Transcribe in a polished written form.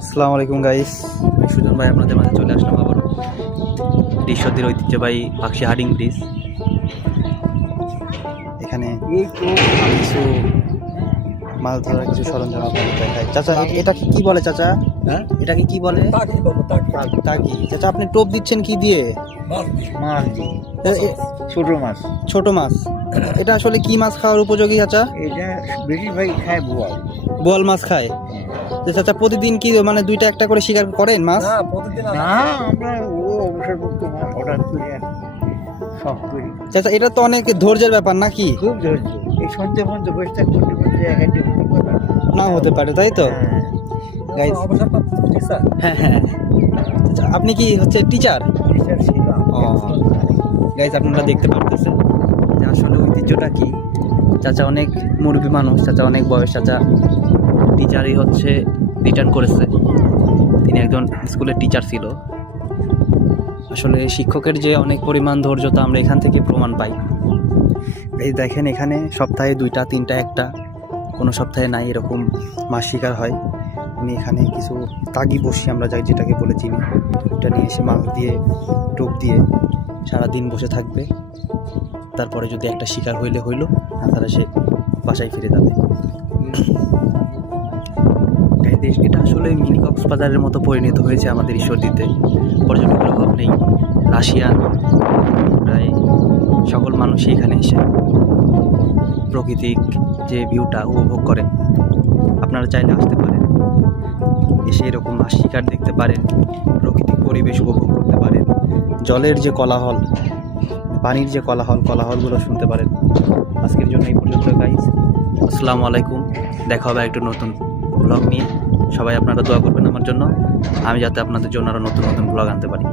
আসসালামু আলাইকুম গাইস, আমি সুজন ভাই আপনাদের মাঝে চলে আসলাম আবারও। ঈশ্বরদীর ঐতিহ্যবাহী পাকশি হার্ডিং ব্রিজ। এখানে কিছু মাছ ধরার কিছু সরঞ্জাম আপনাদের দেখায়। চাচা, এটা কি বলে চাচা? হ্যাঁ, এটাকে কি বলে? টাকি। চাচা, আপনি টোপ দিচ্ছেন কি দিয়ে? মাছ দিই, ছোট মাছ। ছোট মাছ। এটা আসলে কি মাছ খাওয়ার উপযোগী চাচা? এটা বেশিরভাগ খায় বোয়াল। বোয়াল মাছ খায়। তো চাচা, প্রতিদিন কি মানে দুইটা একটা করে শিকার করেন মাছ? না, আমরা অবসরপ্রাপ্ত মাছ হঠাৎ করে সব করি। চাচা, এটা তো অনেক ধৈর্যের ব্যাপার নাকি? খুব ধৈর্য। এই সন্ধ্যে পর্যন্ত বসে থাকতে না হতে পারে, তাই তো? গাইস, হ্যাঁ হ্যাঁ। আচ্ছা, আপনি কি হচ্ছে টিচার? ও গাইস, আপনারা দেখতে পারতেছেন যে আসলে ঐতিহ্যটা কি। চাচা অনেক মুরব্বী মানুষ, চাচা অনেক বয়স, চাচা টিচারই হচ্ছে রিটার্ন করেছে। তিনি একজন স্কুলের টিচার ছিল। আসলে শিক্ষকের যে অনেক পরিমাণ ধৈর্যতা আমরা এখান থেকে প্রমাণ পাই। এই দেখেন, এখানে সপ্তাহে 2টা 3টা একটা, কোনো সপ্তাহে নাই, এরকম মাছ শিকার হয়। উনি এখানে কিছু তাগি বসি আমরা যাই যেটাকে বলে চিনি, এটা নিয়ে এসে মাছ দিয়ে টোপ দিয়ে সারাদিন বসে থাকবে। তারপরে যদি একটা শিকার হইলে হইলো, না তাহলে সে বাসায় ফিরে যাবে। এটা আসলে মিনি কক্সবাজারের মতো পরিণত হয়েছে আমাদের ঈশ্বরদীতে। পর্যটকের অভাব নেই। রাশিয়ান প্রায় সকল মানুষই এখানে এসে প্রাকৃতিক যে ভিউটা উপভোগ করেন। আপনারা চাইলে আসতে পারেন, এসে এরকম মাছ শিকার দেখতে পারেন, প্রাকৃতিক পরিবেশ উপভোগ করতে পারেন, জলের যে কোলাহল, পানির যে কোলাহলগুলো শুনতে পারেন। আজকের জন্য এই পর্যন্ত গাইস। আসসালামু আলাইকুম, দেখা হবে একটু নতুন ব্লগ নিয়ে। সবাই আপনারা দোয়া করবেন আমার জন্য, আমি যাতে আপনাদের জন্য আরও নতুন নতুন ব্লগ আনতে পারি।